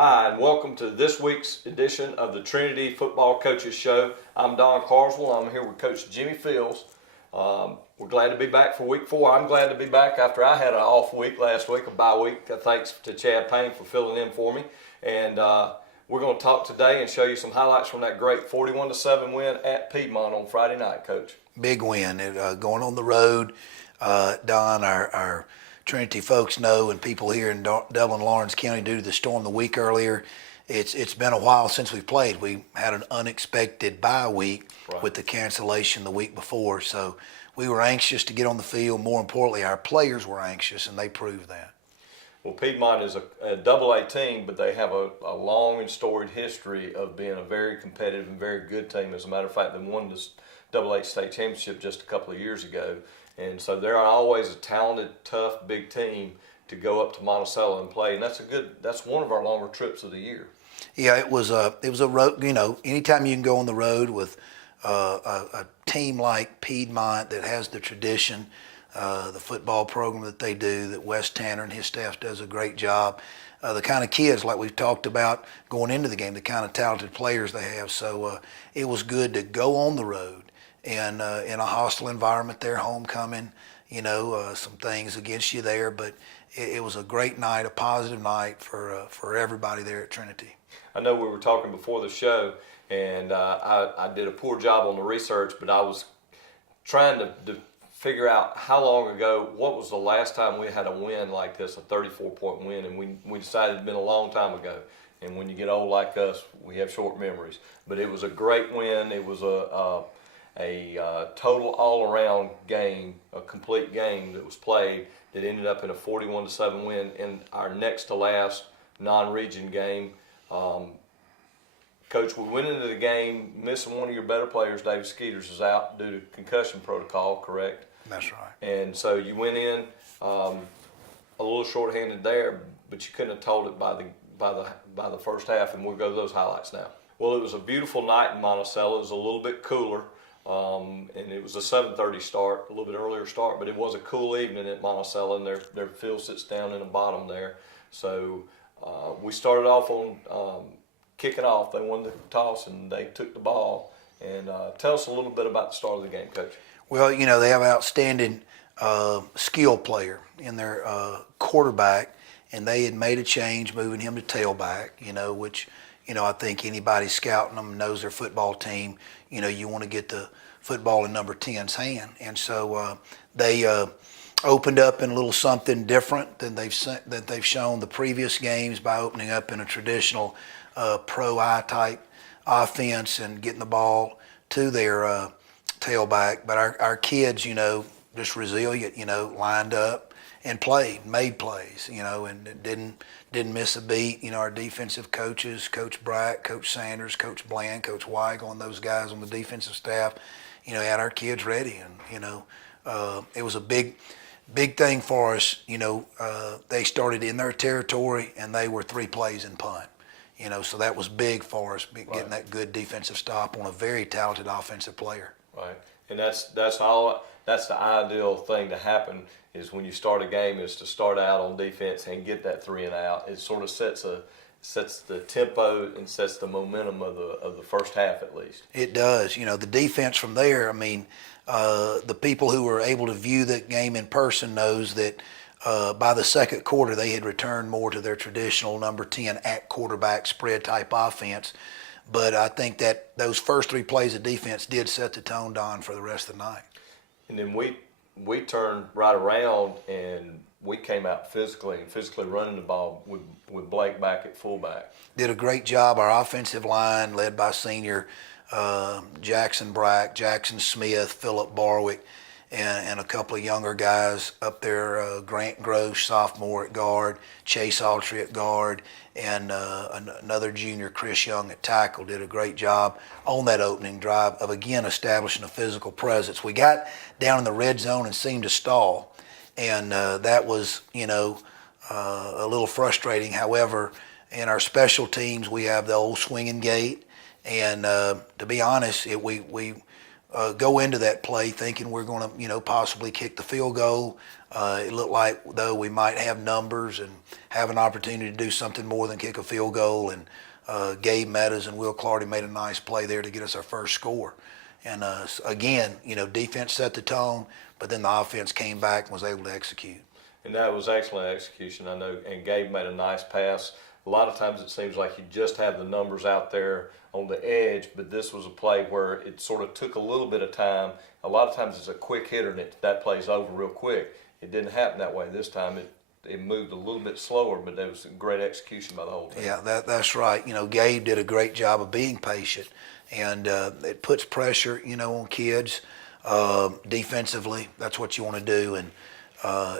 Hi, and welcome to this week's edition of the Trinity Football Coaches Show. I'm Don Carswell. I'm here with Coach Jimmy Fields. We're glad to be back for week 4. I'm glad to be back after I had an off week last week, a bye week. Thanks to Chad Payne for filling in for me. And we're going to talk today and show you some highlights from that great 41-7 win at Piedmont on Friday night, Coach. Big win. Going on the road, Don, our Trinity folks know, and people here in Dublin, Lawrence County, due to the storm the week earlier, it's been a while since we played. We had an unexpected bye week with the cancellation the week before, so we were anxious to get on the field. More importantly, our players were anxious, and they proved that. Well, Piedmont is a double-A team, but they have a long and storied history of being a very competitive and very good team. As a matter of fact, they won this double-A state championship just a couple of years ago. And so they're always a talented, tough, big team to go up to Monticello and play. And that's one of our longer trips of the year. Yeah, it was a road. You know, anytime you can go on the road with a team like Piedmont that has the tradition, the football program that they do, that Wes Tanner and his staff does a great job. The kind of kids, like we've talked about going into the game, the kind of talented players they have. So it was good to go on the road. And in a hostile environment there, homecoming, some things against you there. But it was a great night, a positive night for everybody there at Trinity. I know we were talking before the show, and I did a poor job on the research, but I was trying to figure out how long ago, what was the last time we had a win like this, a 34-point win, and we decided it'd been a long time ago. And when you get old like us, we have short memories. But it was a great win. It was a total all-around game, a complete game that was played that ended up in a 41-7 win in our next to last non-region game. Coach, we went into the game missing one of your better players. David Skeeters is out due to concussion protocol, correct? That's right. And so you went in a little short-handed there, but you couldn't have told it by the first half, and we'll go to those highlights now. Well, it was a beautiful night in Monticello. It was a little bit cooler. And it was a 7:30 start, a little bit earlier start, but it was a cool evening at Monticello, and their field sits down in the bottom there. So we started off on kicking off. They won the toss, and they took the ball. And tell us a little bit about the start of the game, Coach. Well, they have an outstanding skill player in their quarterback, and they had made a change moving him to tailback, which, I think anybody scouting them knows their football team. You want to get the football in number 10's hand. And so they opened up in a little something different than they've shown the previous games by opening up in a traditional pro-I type offense and getting the ball to their tailback. But our kids, just resilient, lined up and made plays, and didn't miss a beat. Our defensive coaches, Coach Brack, Coach Sanders, Coach Bland, Coach Weigel, and those guys on the defensive staff, had our kids ready. And, it was a big thing for us. They started in their territory, and they were 3 plays in punt. So that was big for us, getting that good defensive stop on a very talented offensive player. Right, and that's the ideal thing to happen is when you start a game is to start out on defense and get that 3 and out. It sort of sets the tempo and sets the momentum of the first half at least. It does. The defense from there, the people who were able to view the game in person knows that by the second quarter they had returned more to their traditional number 10 at quarterback spread type offense. But I think that those first 3 plays of defense did set the tone, Don, for the rest of the night. And then we turned right around and we came out physically running the ball with Blake back at fullback. Did a great job. Our offensive line, led by senior Jackson Brack, Jackson Smith, Philip Barwick, and a couple of younger guys up there, Grant Grosh, sophomore at guard, Chase Autry at guard, and another junior, Chris Young, at tackle. Did a great job on that opening drive of, again, establishing a physical presence. We got down in the red zone and seemed to stall, and that was, a little frustrating. However, in our special teams, we have the old swinging gate, and to be honest, we go into that play thinking we're going to, possibly kick the field goal. It looked like, though, we might have numbers and have an opportunity to do something more than kick a field goal. And Gabe Meadows and Will Clardy made a nice play there to get us our first score. And again, defense set the tone, but then the offense came back and was able to execute. And that was excellent execution, I know. And Gabe made a nice pass. A lot of times it seems like you just have the numbers out there on the edge, but this was a play where it sort of took a little bit of time. A lot of times it's a quick hitter and that play's over real quick. It didn't happen that way this time. It moved a little bit slower, but there was great execution by the whole team. Yeah, that's right. Gabe did a great job of being patient, and it puts pressure, on kids defensively. That's what you want to do, and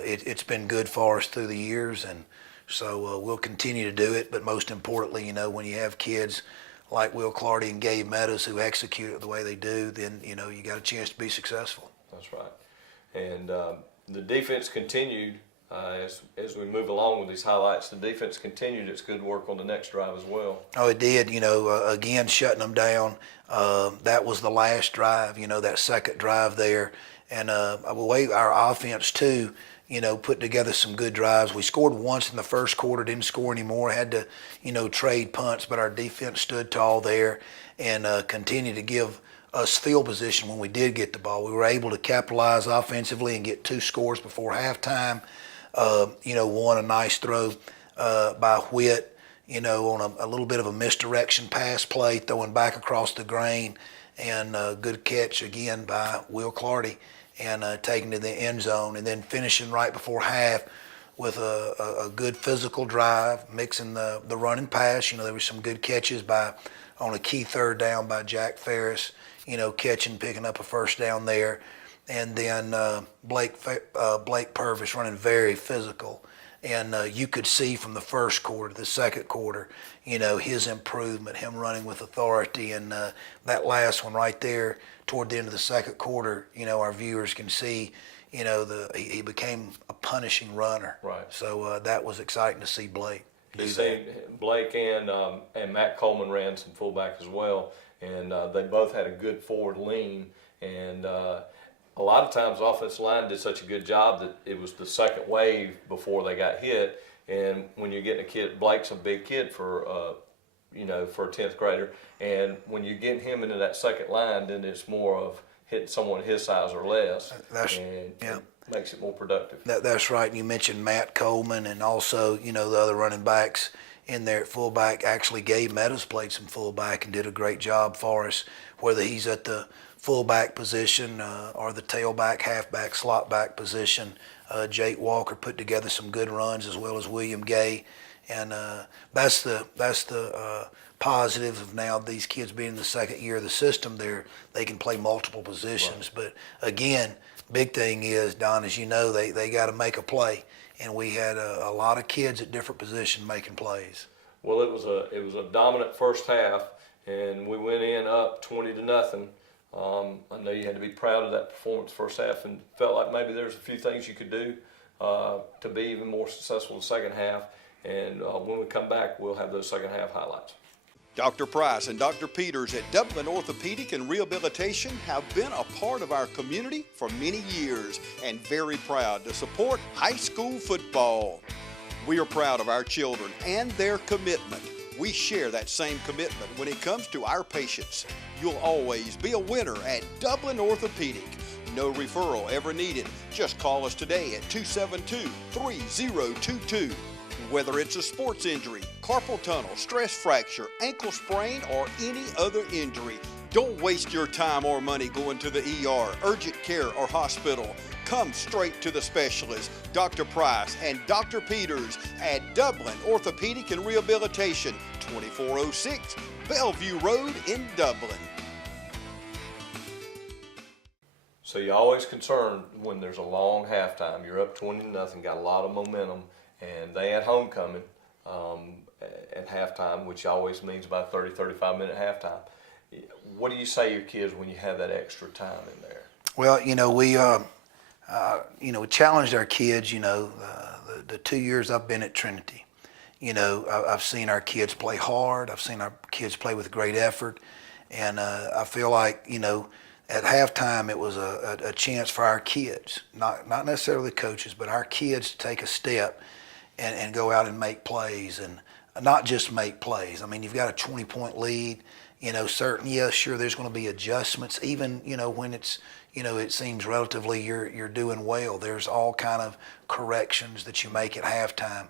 it's been good for us through the years, and so we'll continue to do it. But most importantly, when you have kids like Will Clardy and Gabe Meadows who execute it the way they do, then you got a chance to be successful. That's right. And the defense continued. As we move along with these highlights, the defense continued its good work on the next drive as well. Oh, it did. Again, shutting them down. That was the last drive, that second drive there. And the way our offense, too, put together some good drives. We scored once in the first quarter, didn't score anymore, had to, trade punts, but our defense stood tall there and continued to give us field position when we did get the ball. We were able to capitalize offensively and get 2 scores before halftime. One a nice throw by Whit, on a little bit of a misdirection pass play, throwing back across the grain, and a good catch again by Will Clardy, and taking to the end zone, and then finishing right before half with a good physical drive, mixing the run and pass. There were some good catches on a key third down by Jack Ferris, picking up a first down there. And then Blake Purvis running very physical. And you could see from the first quarter to the second quarter, his improvement, him running with authority. And that last one right there toward the end of the second quarter, our viewers can see, he became a punishing runner. Right. So that was exciting to see Blake do that. Blake and Matt Coleman ran some fullback as well. And they both had a good forward lean. And a lot of times the offensive line did such a good job that it was the second wave before they got hit. And when you're getting a kid, Blake's a big kid for a 10th grader. And when you get him into that second line, then it's more of hitting someone his size or less. It makes it more productive. That's right. And you mentioned Matt Coleman and also, the other running backs in there at fullback. Actually, Gabe Meadows played some fullback and did a great job for us, whether he's at the fullback position or the tailback, halfback, slot back position. Jake Walker put together some good runs, as well as William Gay, and that's the positive of now these kids being in the second year of the system. They can play multiple positions, right. But again, big thing is, Don, as you know, they got to make a play, and we had a lot of kids at different positions making plays. Well, it was a dominant first half, and we went in up 20-0. I know you had to be proud of that performance first half, and felt like maybe there's a few things you could do to be even more successful in the second half. And when we come back, we'll have those second half highlights. Dr. Price and Dr. Peters at Dublin Orthopedic and Rehabilitation have been a part of our community for many years and very proud to support high school football. We are proud of our children and their commitment. We share that same commitment when it comes to our patients. You'll always be a winner at Dublin Orthopedic. No referral ever needed. Just call us today at 272-3022. Whether it's a sports injury, carpal tunnel, stress fracture, ankle sprain, or any other injury, don't waste your time or money going to the ER, urgent care, or hospital. Come straight to the specialist, Dr. Price and Dr. Peters at Dublin Orthopedic and Rehabilitation, 2406 Bellevue Road in Dublin. So you're always concerned when there's a long halftime. You're up 20-0, got a lot of momentum, and they had homecoming at halftime, which always means about 30, 35-minute halftime. What do you say to your kids when you have that extra time in there? Well, we challenged our kids, the 2 years I've been at Trinity. I've seen our kids play hard. I've seen our kids play with great effort. And I feel like, at halftime, it was a chance for our kids, not necessarily the coaches, but our kids to take a step and go out and make plays, and not just make plays. I mean, you've got a 20-point lead. Sure, there's going to be adjustments, even, when it's, it seems relatively you're doing well. There's all kind of corrections that you make at halftime.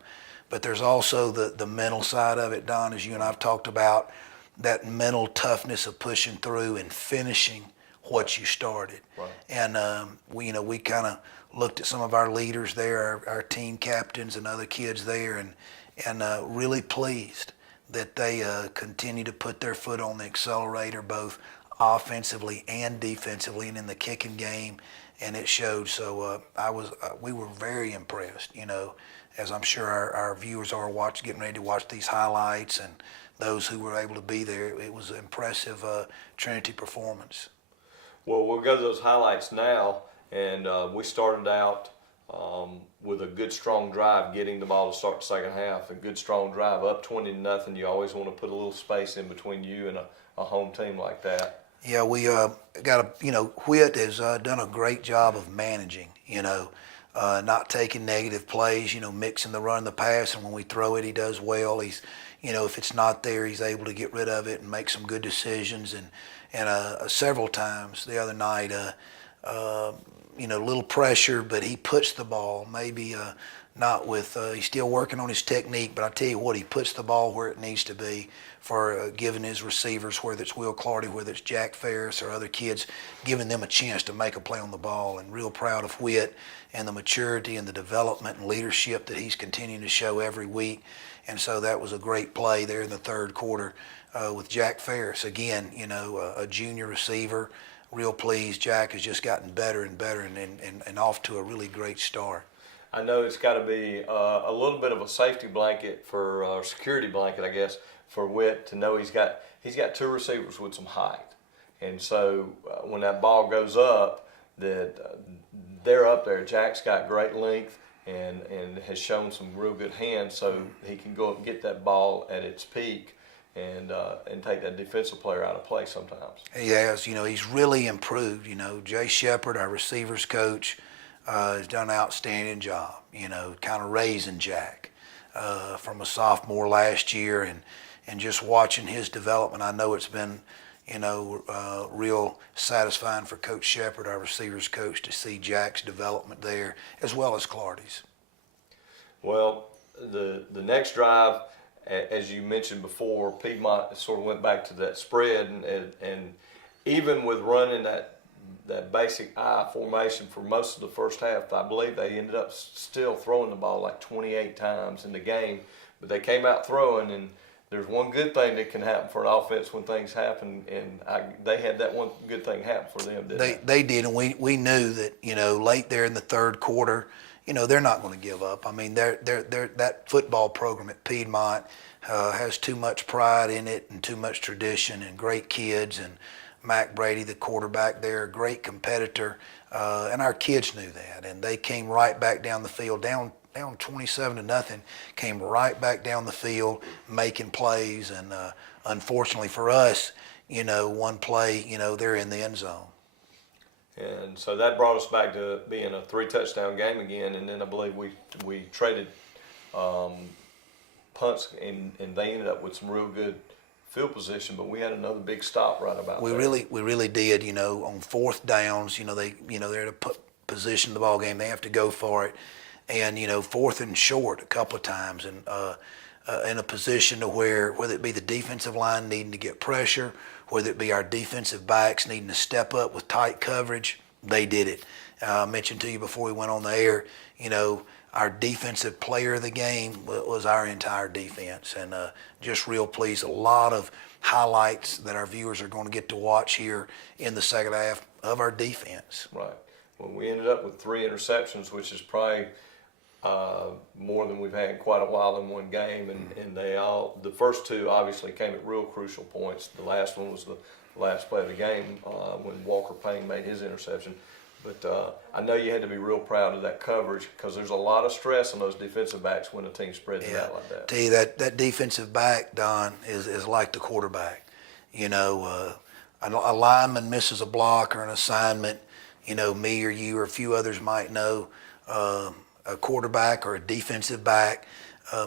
But there's also the mental side of it, Don, as you and I've talked about, that mental toughness of pushing through and finishing what you started. Right. And we kind of looked at some of our leaders there, our team captains and other kids there, and really pleased that they continue to put their foot on the accelerator, both offensively and defensively, and in the kicking game, and it showed. So we were very impressed, as I'm sure our viewers are getting ready to watch these highlights, and those who were able to be there. It was an impressive Trinity performance. Well, we'll go to those highlights now, and we started out with a good strong drive, getting the ball to start the second half. A good strong drive, up 20-0. You always want to put a little space in between you and a home team like that. Yeah, we Whit has done a great job of managing, not taking negative plays, mixing the run and the pass, and when we throw it, he does well. He's, if it's not there, he's able to get rid of it and make some good decisions. And several times the other night, a little pressure, but he puts the ball, maybe not with, he's still working on his technique, but I tell you what, he puts the ball where it needs to be for giving his receivers, whether it's Will Clardy, whether it's Jack Ferris or other kids, giving them a chance to make a play on the ball. And real proud of Whit and the maturity and the development and leadership that he's continuing to show every week. And so that was a great play there in the third quarter with Jack Ferris. Again, a junior receiver. Real pleased. Jack has just gotten better and better and off to a really great start. I know it's got to be a little bit of a safety blanket or security blanket, I guess, for Whit to know he's got two receivers with some height, and so when that ball goes up, that they're up there. Jack's got great length and has shown some real good hands, so he can go up and get that ball at its peak and take that defensive player out of play sometimes. He has, he's really improved. Jay Shepard, our receivers coach, has done an outstanding job, kind of raising Jack from a sophomore last year, and just watching his development. I know it's been, real satisfying for Coach Shepard, our receivers coach, to see Jack's development there, as well as Clardy's. Well, the next drive, as you mentioned before, Piedmont sort of went back to that spread, and even with running that basic I formation for most of the first half, I believe they ended up still throwing the ball like 28 times in the game, but they came out throwing, and there's one good thing that can happen for an offense when things happen, and they had that one good thing happen for them, didn't they? They did, and we knew that, late there in the third quarter, they're not going to give up. I mean, they're that football program at Piedmont has too much pride in it and too much tradition and great kids, and Mac Brady, the quarterback there, a great competitor, and our kids knew that, and they came right back down the field, down 27-0, came right back down the field, making plays, and unfortunately for us, one play, they're in the end zone. And so that brought us back to being a 3-touchdown game again, and then I believe we traded punts, and they ended up with some real good field position, but we had another big stop right about there. We really did, on fourth downs, they're at a position of the ball game, they have to go for it. And, fourth and short a couple of times, and in a position to where, whether it be the defensive line needing to get pressure, whether it be our defensive backs needing to step up with tight coverage, they did it. I mentioned to you before we went on the air, our defensive player of the game was our entire defense, and just real pleased. A lot of highlights that our viewers are going to get to watch here in the second half of our defense. Right. Well, we ended up with 3 interceptions, which is probably more than we've had in quite a while in one game, and the first 2 obviously came at real crucial points. The last one was the last play of the game when Walker Payne made his interception. But I know you had to be real proud of that coverage, because there's a lot of stress on those defensive backs when a team spreads it out like that. Tell you that defensive back, Don, is like the quarterback. a lineman misses a block or an assignment, me or you or a few others might know, a quarterback or a defensive back,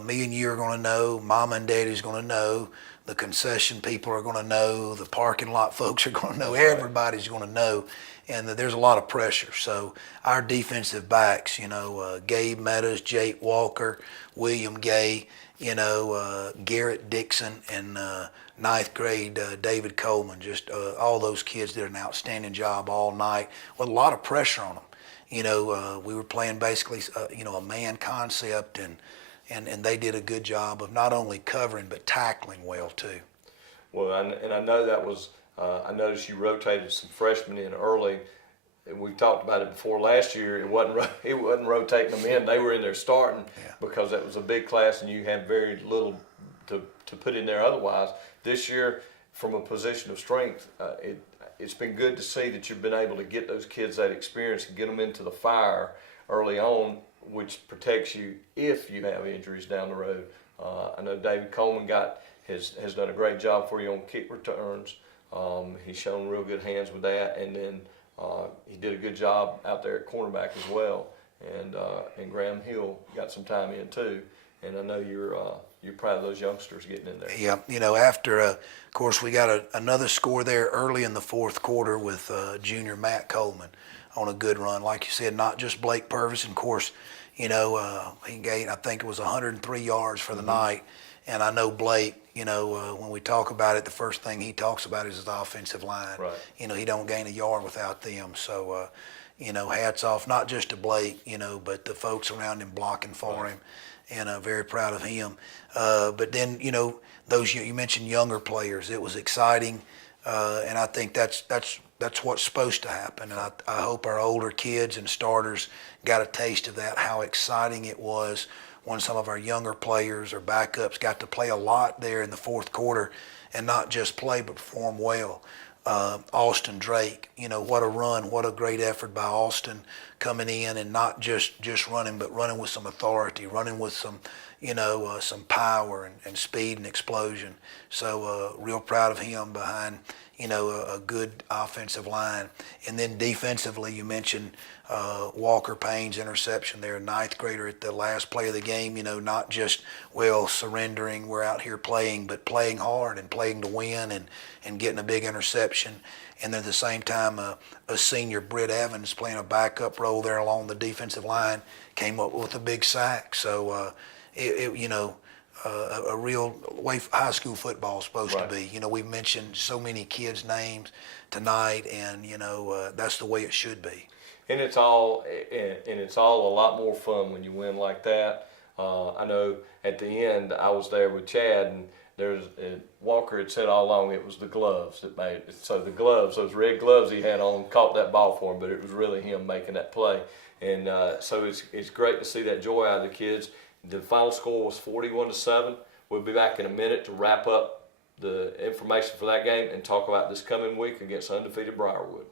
me and you are going to know, mama and daddy's going to know, the concession people are going to know, the parking lot folks are going to know, everybody's going to know, and there's a lot of pressure. So our defensive backs, Gabe Meadows, Jake Walker, William Gay, Garrett Dixon, and ninth grade David Coleman, just all those kids did an outstanding job all night with a lot of pressure on them. We were playing basically, a man concept, and they did a good job of not only covering but tackling well too. Well, and I know that was, I noticed you rotated some freshmen in early. And we talked about it before last year. It wasn't rotating them in. They were in there starting because that was a big class and you had very little to put in there otherwise. This year, from a position of strength, it's been good to see that you've been able to get those kids that experience and get them into the fire early on, which protects you if you have injuries down the road. I know David Coleman has done a great job for you on kick returns. He's shown real good hands with that, and then he did a good job out there at cornerback as well. And Graham Hill got some time in too. And I know you're proud of those youngsters getting in there. Yeah, after, of course, we got another score there early in the fourth quarter with junior Matt Coleman on a good run. Like you said, not just Blake Purvis. And of course, he gained, I think it was 103 yards for the night. And I know Blake, when we talk about it, the first thing he talks about is his offensive line. Right. He don't gain a yard without them. So, hats off, not just to Blake, but the folks around him blocking for him. And very proud of him. But then, those you mentioned younger players. It was exciting, and I think that's what's supposed to happen. And I hope our older kids and starters got a taste of that. How exciting it was when some of our younger players or backups got to play a lot there in the fourth quarter, and not just play but perform well. Austin Drake, what a run, what a great effort by Austin coming in and not just running, but running with some authority, running with some, some power and speed and explosion. So real proud of him behind, a good offensive line. And then defensively, you mentioned Walker Payne's interception there, ninth grader at the last play of the game, not just, surrendering, we're out here playing, but playing hard and playing to win and getting a big interception. And then at the same time, a senior, Britt Evans, playing a backup role there along the defensive line, came up with a big sack. So, a real way high school football is supposed to be. We mentioned so many kids' names tonight, and, that's the way it should be. And it's all a lot more fun when you win like that. I know at the end I was there with Chad, and Walker had said all along it was the gloves that made it. So the gloves, those red gloves he had on, caught that ball for him, but it was really him making that play. And so it's great to see that joy out of the kids. The final score was 41-7. We'll be back in a minute to wrap up the information for that game and talk about this coming week against undefeated Briarwood.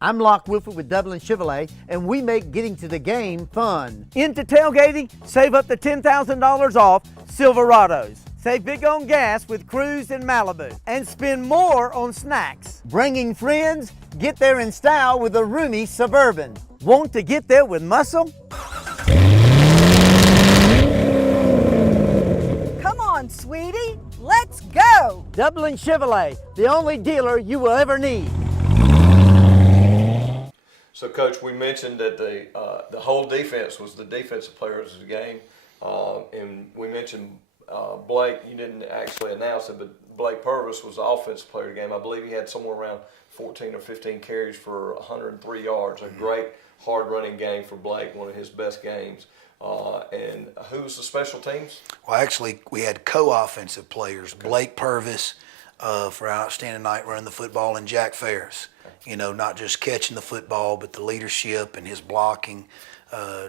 I'm Locke Wilford with Dublin Chevrolet, and we make getting to the game fun. Into tailgating, save up to $10,000 off Silverados. Save big on gas with Cruise and Malibu, and spend more on snacks. Bringing friends, get there in style with a roomy Suburban. Want to get there with muscle? Come on, sweetie, let's go! Dublin Chevrolet, the only dealer you will ever need. So, Coach, we mentioned that the whole defense was the defensive players of the game, and we mentioned Blake. You didn't actually announce it, but Blake Purvis was the offensive player of the game. I believe he had somewhere around 14 or 15 carries for 103 yards. A great, hard-running game for Blake, one of his best games. And who was the special teams? Well, actually, we had co-offensive players, Blake Purvis for outstanding night running the football, and Jack Ferris. Not just catching the football, but the leadership and his blocking.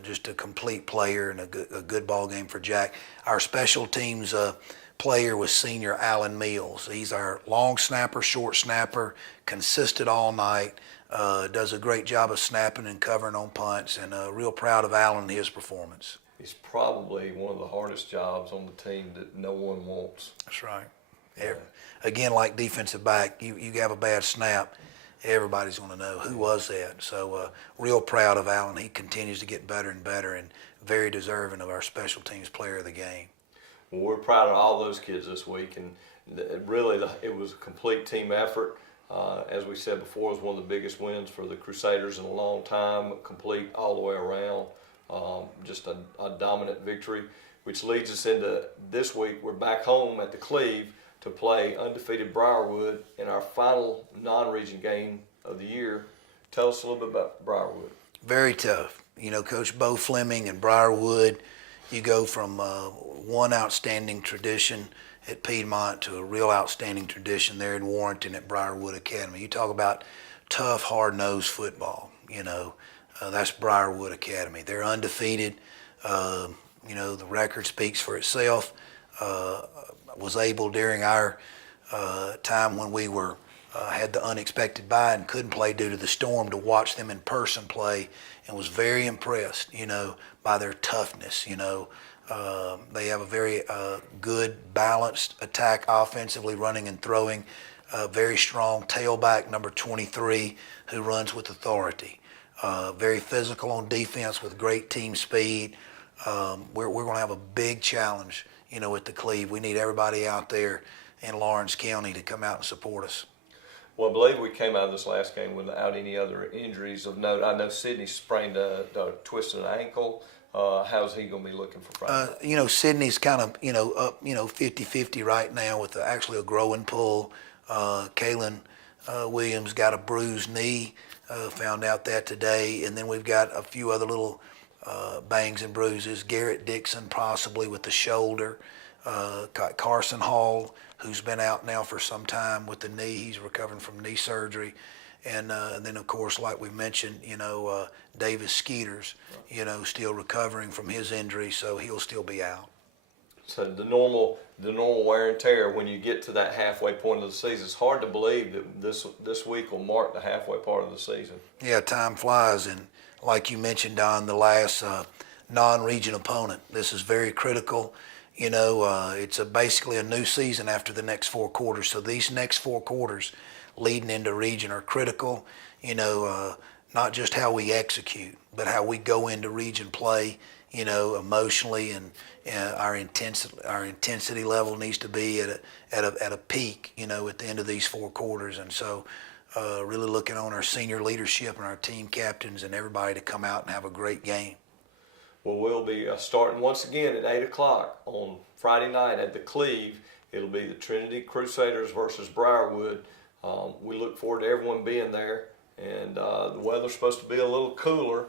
Just a complete player and a good ball game for Jack. Our special teams player was senior Alan Mills. He's our long snapper, short snapper, consistent all night. Does a great job of snapping and covering on punts, and real proud of Alan and his performance. It's probably one of the hardest jobs on the team that no one wants. That's right. Again, like defensive back, you have a bad snap, everybody's going to know who was that. So real proud of Allen. He continues to get better and better, and very deserving of our special teams player of the game. Well, we're proud of all those kids this week, and really it was a complete team effort. As we said before, it was one of the biggest wins for the Crusaders in a long time, complete all the way around. Just a dominant victory, which leads us into this week. We're back home at the Cleve to play undefeated Briarwood in our final non-region game of the year. Tell us a little bit about Briarwood. Very tough. You know, Coach Bo Fleming and Briarwood, you go from one outstanding tradition at Piedmont to a real outstanding tradition there in Warrenton at Briarwood Academy. You talk about tough, hard-nosed football, you know, that's Briarwood Academy. They're undefeated. You know, the record speaks for itself. Was able during our time when we were had the unexpected bye and couldn't play due to the storm to watch them in person play, and was very impressed, you know, by their toughness. You know, they have a very good balanced attack offensively, running and throwing. Very strong tailback, number 23, who runs with authority. Very physical on defense with great team speed. We're going to have a big challenge, you know, at the Cleve. We need everybody out there in Lawrence County to come out and support us. Well, I believe we came out of this last game without any other injuries of note. I know Sydney sprained twisted an ankle. How's he going to be looking for Friday? You know, Sydney's kind of, you know, up, you know, 50-50 right now with actually a growing pull. Kaylin Williams got a bruised knee, found out that today. And then we've got a few other little bangs and bruises. Garrett Dixon possibly with the shoulder. Got Carson Hall, who's been out now for some time with the knee. He's recovering from knee surgery. And then, of course, like we mentioned, you know, Davis Skeeters, you know, still recovering from his injury, so he'll still be out. So the normal wear and tear when you get to that halfway point of the season, it's hard to believe that this week will mark the halfway part of the season. Yeah, time flies, and like you mentioned, Don, the last non-region opponent. This is very critical. You know, it's basically a new season after the next 4 quarters. So these next 4 quarters leading into region are critical. You know, not just how we execute, but how we go into region play. You know, emotionally, and our intensity level needs to be at a peak. You know, at the end of these 4 quarters, and so really looking on our senior leadership and our team captains and everybody to come out and have a great game. Well, we'll be starting once again at 8 o'clock on Friday night at the Cleve. It'll be the Trinity Crusaders versus Briarwood. We look forward to everyone being there, and the weather's supposed to be a little cooler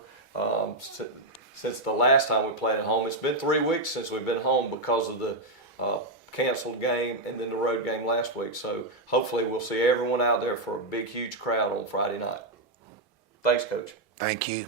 since the last time we played at home. It's been 3 weeks since we've been home because of the canceled game and then the road game last week. So hopefully we'll see everyone out there for a big, huge crowd on Friday night. Thanks, Coach. Thank you.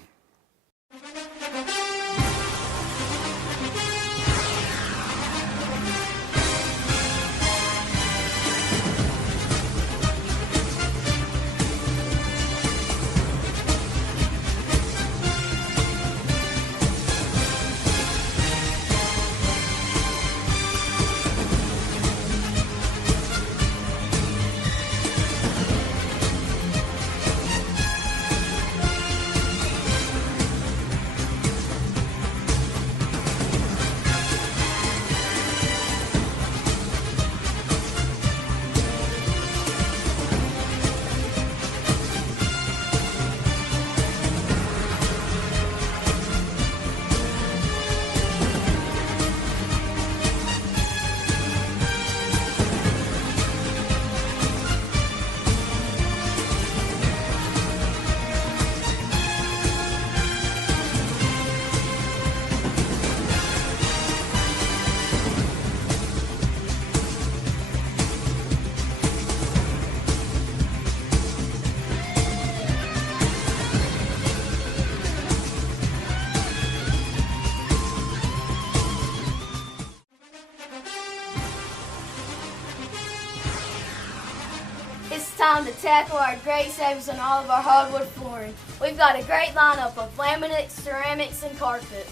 Time to tackle our great savings on all of our hardwood flooring. We've got a great lineup of laminates, ceramics, and carpet.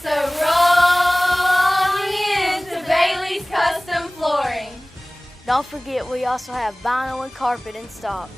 So roll on in to Bailey's Custom Flooring. Don't forget we also have vinyl and carpet in stock.